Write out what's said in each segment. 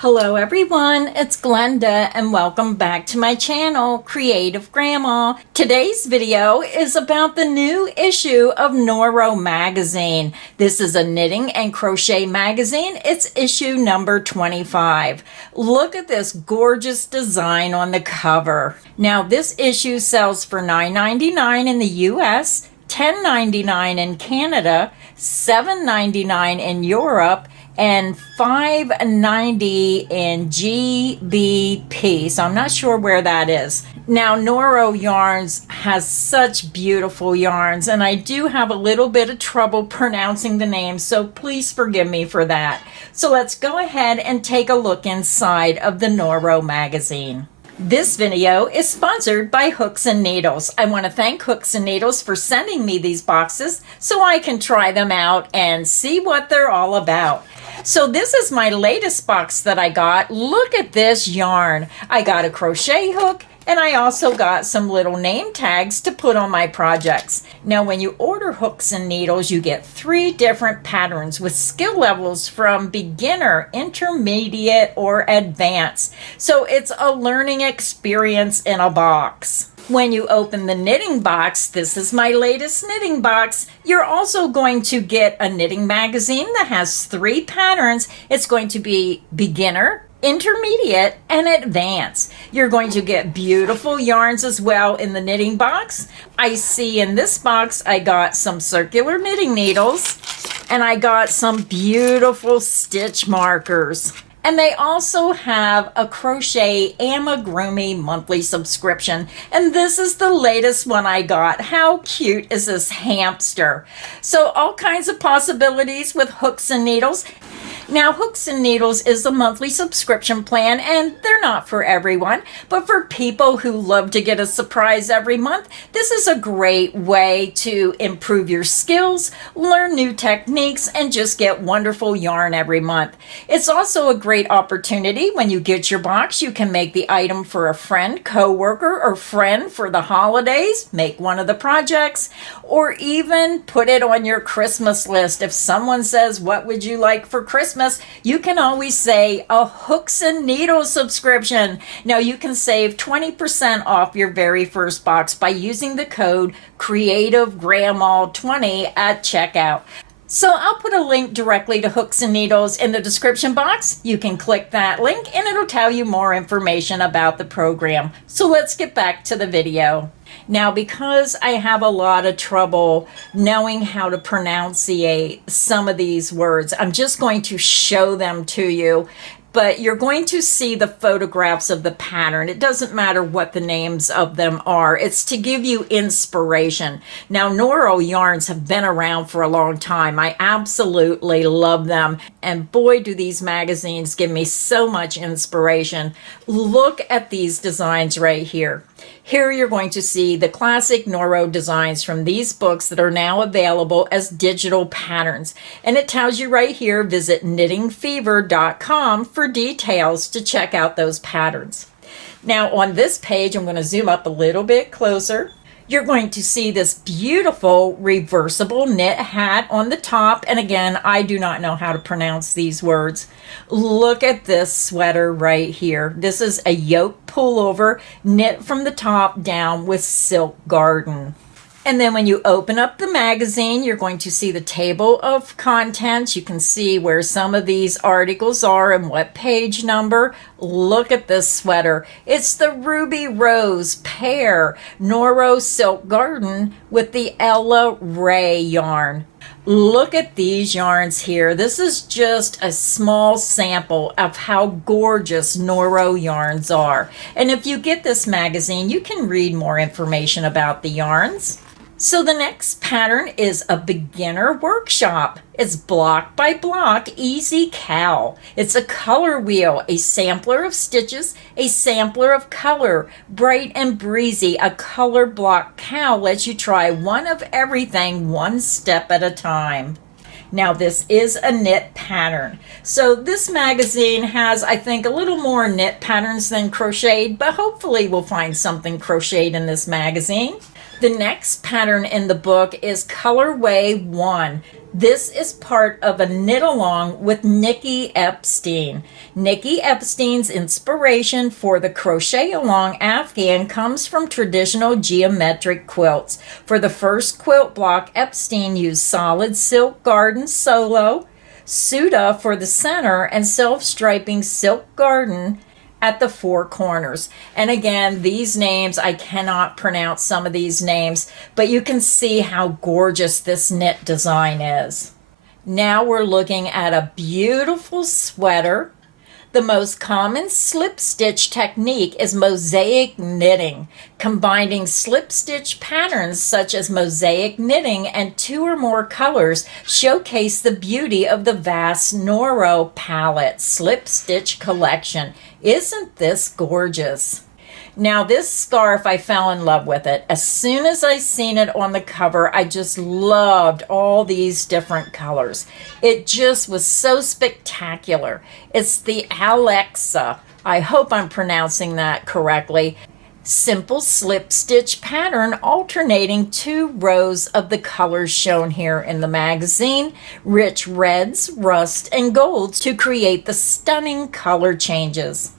Hello everyone, it's Glenda and welcome back to my channel, Creative Grandma. Today's video is about the new issue of Noro magazine. This is a knitting and crochet magazine. It's issue number 25. Look at this gorgeous design on the cover. Now this issue sells for $9.99 in the US, $10.99 in Canada, $7.99 in Europe, and $5.90 in GBP. So I'm not sure where that is. Now, Noro Yarns has such beautiful yarns, and I do have a little bit of trouble pronouncing the name, so please forgive me for that. So let's go ahead and take a look inside of the Noro magazine. This video is sponsored by Hooks and Needles. I want to thank Hooks and Needles for sending me these boxes so I can try them out and see what they're all about. So this is my latest box that I got. Look at this yarn. I got a crochet hook and I also got some little name tags to put on my projects. Now when you order Hooks and Needles, you get 3 different patterns with skill levels from beginner, intermediate, or advanced. So it's a learning experience in a box. When you open the knitting box, this is my latest knitting box, you're also going to get a knitting magazine that has 3 patterns. It's going to be beginner, intermediate, and advanced. You're going to get beautiful yarns as well in the knitting box. I see in this box I got some circular knitting needles and I got some beautiful stitch markers. And they also have a Crochet Amigurumi monthly subscription. And this is the latest one I got. How cute is this hamster? So all kinds of possibilities with Hooks and Needles. Now, Hooks and Needles is a monthly subscription plan, and they're not for everyone, but for people who love to get a surprise every month, this is a great way to improve your skills, learn new techniques, and just get wonderful yarn every month. It's also a great opportunity when you get your box. You can make the item for a friend, coworker, or friend for the holidays, make one of the projects, or even put it on your Christmas list. If someone says, "What would you like for Christmas?" you can always say a Hooks and Needles subscription. Now you can save 20% off your very first box by using the code CreativeGrandma20 at checkout. So I'll put a link directly to Hooks and Needles in the description box. You can click that link and it'll tell you more information about the program. So let's get back to the video. Now, because I have a lot of trouble knowing how to pronunciate some of these words, I'm just going to show them to you. But you're going to see the photographs of the pattern. It doesn't matter what the names of them are. It's to give you inspiration. Now, Noro yarns have been around for a long time. I absolutely love them. And boy, do these magazines give me so much inspiration. Look at these designs right here. Here you're going to see the classic Noro designs from these books that are now available as digital patterns. And it tells you right here, visit knittingfever.com for details to check out those patterns. Now on this page, I'm going to zoom up a little bit closer. You're going to see this beautiful reversible knit hat on the top. And again, I do not know how to pronounce these words. Look at this sweater right here. This is a yoke pullover knit from the top down with silk garden. And then when you open up the magazine, you're going to see the table of contents. You can see where some of these articles are and what page number. Look at this sweater. It's the Ruby Rose Pear Noro Silk Garden with the Ella Ray yarn. Look at these yarns here. This is just a small sample of how gorgeous Noro yarns are. And if you get this magazine, you can read more information about the yarns. So the next pattern is a beginner workshop. It's block by block, easy cowl. It's a color wheel, a sampler of stitches, a sampler of color, bright and breezy. A color block cowl lets you try one of everything, one step at a time. Now this is a knit pattern. So this magazine has, I think, a little more knit patterns than crocheted, but hopefully we'll find something crocheted in this magazine. The next pattern in the book is Colorway 1. This is part of a knit along with Nikki Epstein. Nikki Epstein's inspiration for the crochet along Afghan comes from traditional geometric quilts. For the first quilt block, Epstein used solid silk garden solo, Suda for the center, and self-striping silk garden at the four corners. And again, these names, I cannot pronounce some of these names, but you can see how gorgeous this knit design is. Now we're looking at a beautiful sweater. The most common slip stitch technique is mosaic knitting, combining slip stitch patterns such as mosaic knitting and two or more colors showcase the beauty of the vast Noro palette slip stitch collection. Isn't this gorgeous? Now this scarf, I fell in love with it. As soon as I seen it on the cover, I just loved all these different colors. It just was so spectacular. It's the Alexa, I hope I'm pronouncing that correctly, simple slip stitch pattern alternating two rows of the colors shown here in the magazine, rich reds, rust, and golds to create the stunning color changes.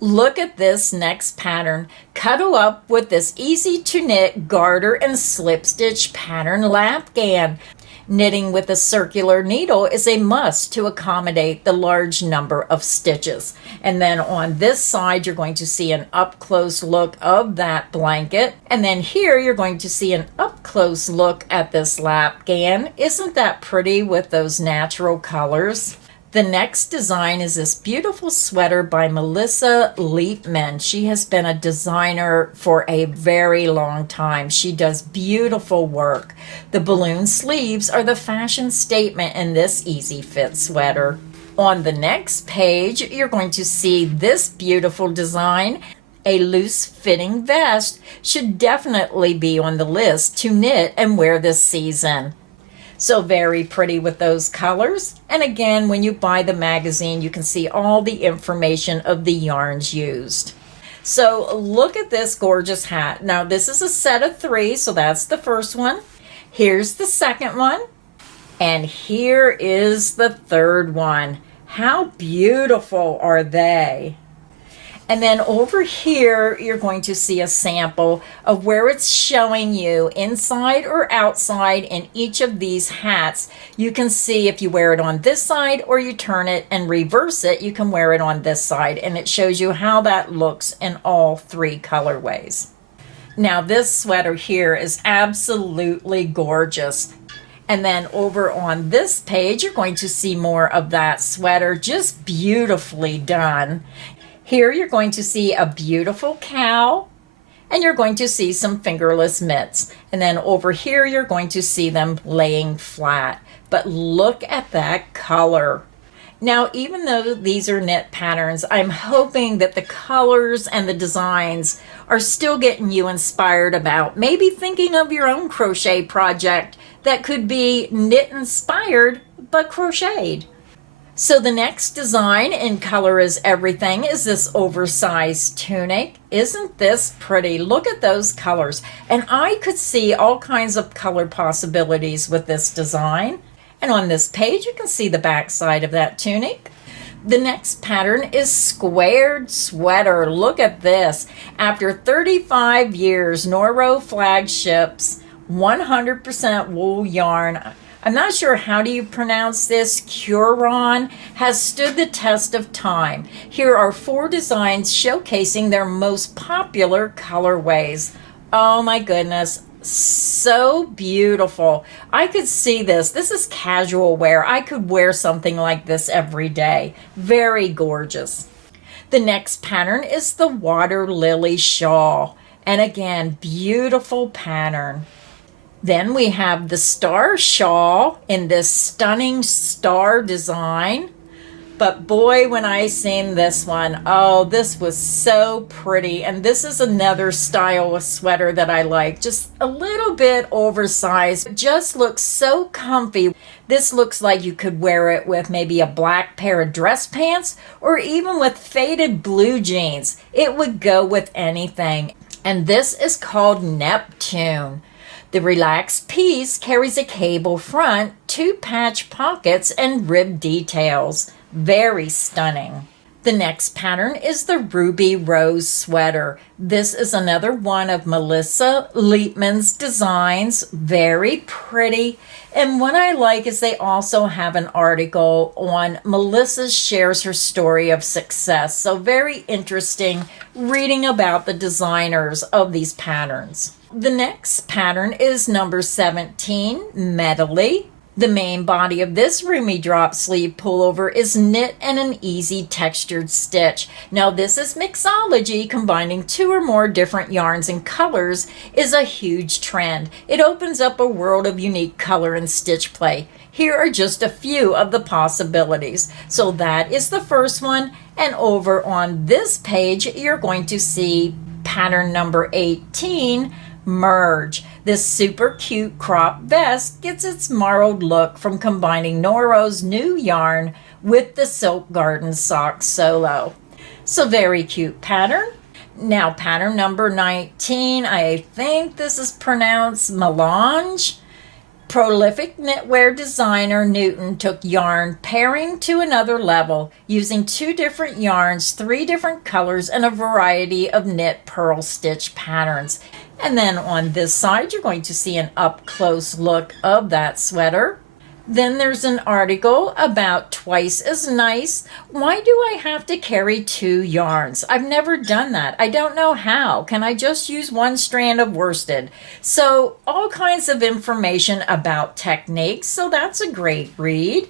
Look at this next pattern. Cuddle up with this easy to knit garter and slip stitch pattern lapgan. Knitting with a circular needle is a must to accommodate the large number of stitches. And then on this side, you're going to see an up close look of that blanket. And then here, you're going to see an up close look at this lapgan. Isn't that pretty with those natural colors? The next design is this beautiful sweater by Melissa Leapman. She has been a designer for a very long time. She does beautiful work. The balloon sleeves are the fashion statement in this easy fit sweater. On the next page, you're going to see this beautiful design. A loose fitting vest should definitely be on the list to knit and wear this season. So very pretty with those colors. And again, when you buy the magazine, you can see all the information of the yarns used. So look at this gorgeous hat. Now this is a set of 3, so that's the first one. Here's the second one. And here is the third one. How beautiful are they? And then over here, you're going to see a sample of where it's showing you inside or outside in each of these hats. You can see if you wear it on this side or you turn it and reverse it, you can wear it on this side. And it shows you how that looks in all 3 colorways. Now this sweater here is absolutely gorgeous. And then over on this page, you're going to see more of that sweater, just beautifully done. Here you're going to see a beautiful cow, and you're going to see some fingerless mitts. And then over here, you're going to see them laying flat. But look at that color. Now, even though these are knit patterns, I'm hoping that the colors and the designs are still getting you inspired about maybe thinking of your own crochet project that could be knit inspired but crocheted. So the next design in Color is Everything is this oversized tunic. Isn't this pretty? Look at those colors. And I could see all kinds of color possibilities with this design. And on this page, you can see the back side of that tunic. The next pattern is Squared Sweater. Look at this. After 35 years, Noro flagships 100% wool yarn. I'm not sure how do you pronounce this, Curon, has stood the test of time. Here are 4 designs showcasing their most popular colorways. Oh my goodness, so beautiful. I could see this. This is casual wear. I could wear something like this every day. Very gorgeous. The next pattern is the Water Lily Shawl. And again, beautiful pattern. Then we have the Star Shawl in this stunning star design. But boy, when I seen this one, oh, this was so pretty. And this is another style of sweater that I like. Just a little bit oversized. It just looks so comfy. This looks like you could wear it with maybe a black pair of dress pants or even with faded blue jeans. It would go with anything. and this is called Neptune. The relaxed piece carries a cable front, 2 patch pockets, and rib details. Very stunning. The next pattern is the Ruby Rose Sweater. This is another one of Melissa Liepman's designs. Very pretty. And what I like is they also have an article on Melissa shares her story of success. So very interesting reading about the designers of these patterns. The next pattern is number 17, Medley. The main body of this roomy drop sleeve pullover is knit and an easy textured stitch. Now this is mixology, combining 2 or more different yarns and colors is a huge trend. It opens up a world of unique color and stitch play. Here are just a few of the possibilities. So that is the first one, and over on this page you're going to see pattern number 18, Merge. This super cute crop vest gets its marled look from combining Noro's new yarn with the Silk Garden sock solo. So very cute pattern. Now pattern number 19, I think this is pronounced melange. Prolific knitwear designer Newton took yarn pairing to another level using 2 different yarns, 3 different colors, and a variety of knit purl stitch patterns. And then on this side, you're going to see an up-close look of that sweater. Then there's an article about twice as nice. Why do I have to carry 2 yarns? I've never done that. I don't know how. Can I just use 1 strand of worsted? So all kinds of information about techniques. So that's a great read.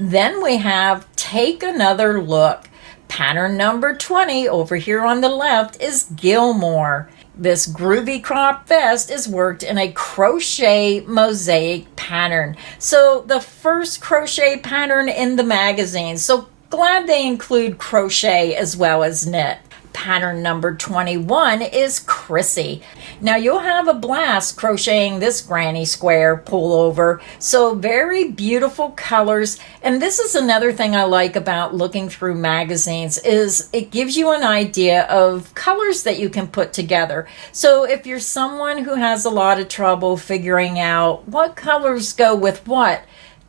Then we have Take Another Look. Pattern number 20 over here on the left is Gilmore. This groovy crop vest is worked in a crochet mosaic pattern. So the first crochet pattern in the magazine. So glad they include crochet as well as knit. Pattern number 21 is Chrissy. Now you'll have a blast crocheting this granny square pullover. So very beautiful colors. And this is another thing I like about looking through magazines is it gives you an idea of colors that you can put together. So if you're someone who has a lot of trouble figuring out what colors go with what,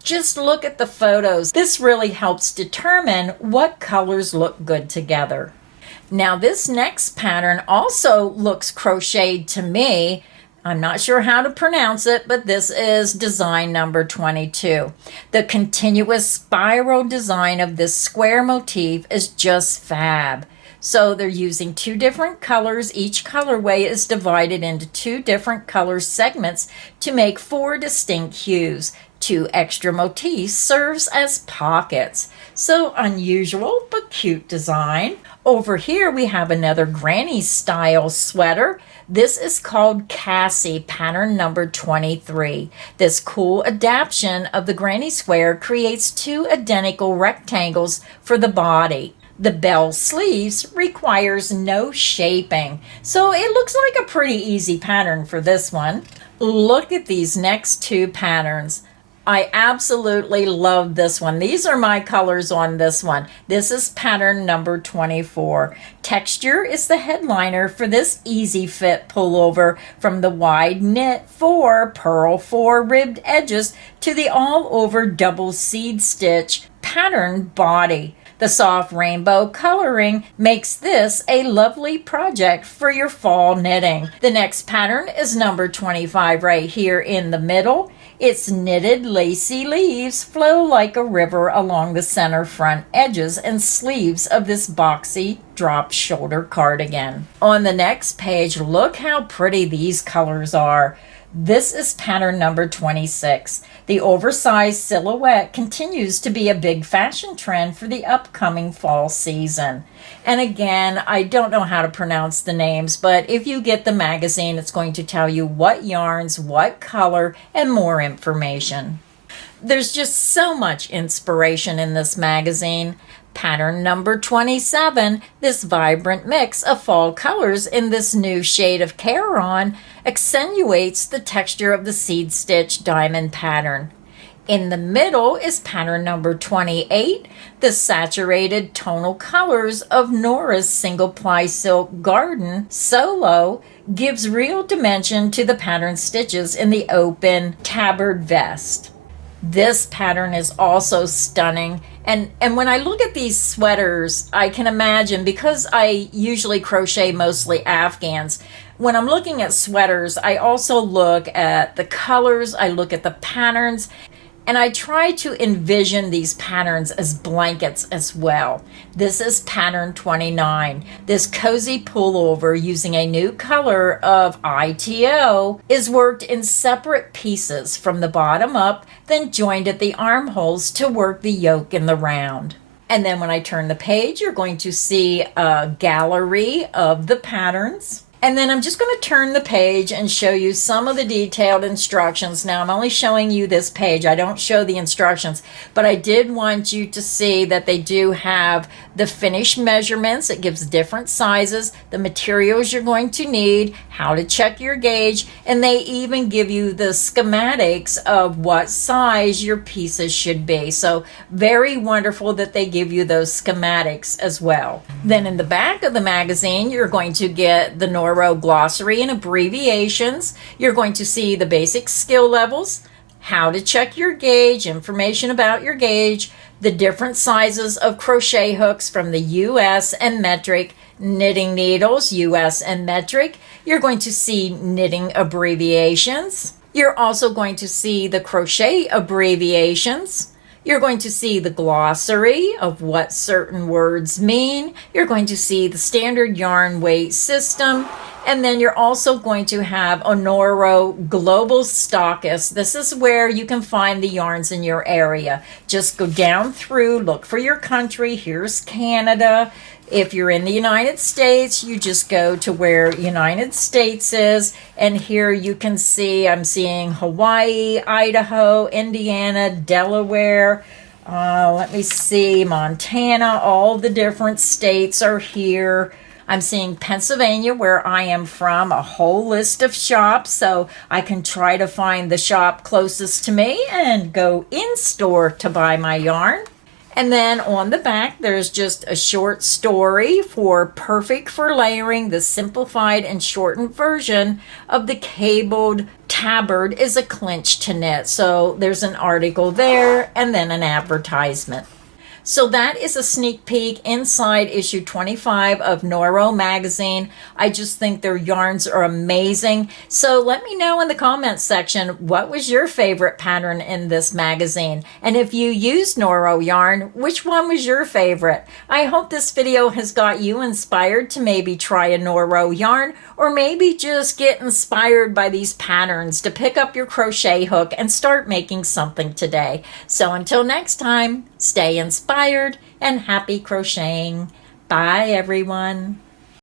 just look at the photos. This really helps determine what colors look good together. Now this next pattern also looks crocheted to me. I'm not sure how to pronounce it, but this is design number 22. The continuous spiral design of this square motif is just fab. So they're using 2 different colors. Each colorway is divided into 2 different color segments to make 4 distinct hues. 2 extra motifs serves as pockets. So unusual but cute design. Over here we have another granny style sweater. This is called Cassie, pattern number 23. This cool adaptation of the granny square creates 2 identical rectangles for the body. The bell sleeves requires no shaping. So it looks like a pretty easy pattern for this one. Look at these next 2 patterns. I absolutely love this one. These are my colors on this one. This is pattern number 24. Texture is the headliner for this easy fit pullover, from the wide knit 4 purl 4 ribbed edges to the all over double seed stitch pattern body. The soft rainbow coloring makes this a lovely project for your fall knitting. The next pattern is number 25 right here in the middle. Its knitted lacy leaves flow like a river along the center front edges and sleeves of this boxy drop shoulder cardigan. On the next page, look how pretty these colors are. This is pattern number 26. The oversized silhouette continues to be a big fashion trend for the upcoming fall season. And again, I don't know how to pronounce the names, but if you get the magazine, it's going to tell you what yarns, what color, and more information. There's just so much inspiration in this magazine. Pattern number 27, this vibrant mix of fall colors in this new shade of Caron accentuates the texture of the seed stitch diamond pattern. In the middle is pattern number 28, the saturated tonal colors of Nora's single ply silk garden solo gives real dimension to the pattern stitches in the open tabard vest. This pattern is also stunning. And when I look at these sweaters, I can imagine, because I usually crochet mostly Afghans, when I'm looking at sweaters, I also look at the colors, I look at the patterns, and I try to envision these patterns as blankets as well. This is pattern 29. This cozy pullover using a new color of ITO is worked in separate pieces from the bottom up, then joined at the armholes to work the yoke in the round. And then when I turn the page, you're going to see a gallery of the patterns. And then I'm just going to turn the page and show you some of the detailed instructions. Now, I'm only showing you this page. I don't show the instructions, but I did want you to see that they do have the finished measurements. It gives different sizes, the materials you're going to need, how to check your gauge, and they even give you the schematics of what size your pieces should be. So very wonderful that they give you those schematics as well. Then in the back of the magazine, you're going to get the Noro glossary and abbreviations. You're going to see the basic skill levels, how to check your gauge, information about your gauge, the different sizes of crochet hooks from the US and metric, knitting needles, US and metric. You're going to see knitting abbreviations. You're also going to see the crochet abbreviations. You're going to see the glossary of what certain words mean. You're going to see the standard yarn weight system. And then you're also going to have a Noro Global Stockist. This is where you can find the yarns in your area. Just go down through, look for your country. Here's Canada. If you're in the United States, you just go to where United States is. And here you can see, I'm seeing Hawaii, Idaho, Indiana, Delaware. Let me see, Montana, all the different states are here. I'm seeing Pennsylvania, where I am from, a whole list of shops, so I can try to find the shop closest to me and go in store to buy my yarn. And then on the back, there's just a short story for Perfect for Layering. The simplified and shortened version of the cabled tabard is a clinch to knit. So there's an article there and then an advertisement. So that is a sneak peek inside issue 25 of Noro magazine. I just think their yarns are amazing. So let me know in the comments section, what was your favorite pattern in this magazine? And if you used Noro yarn, which one was your favorite? I hope this video has got you inspired to maybe try a Noro yarn, or maybe just get inspired by these patterns to pick up your crochet hook and start making something today. So until next time, stay inspired and happy crocheting. Bye, everyone.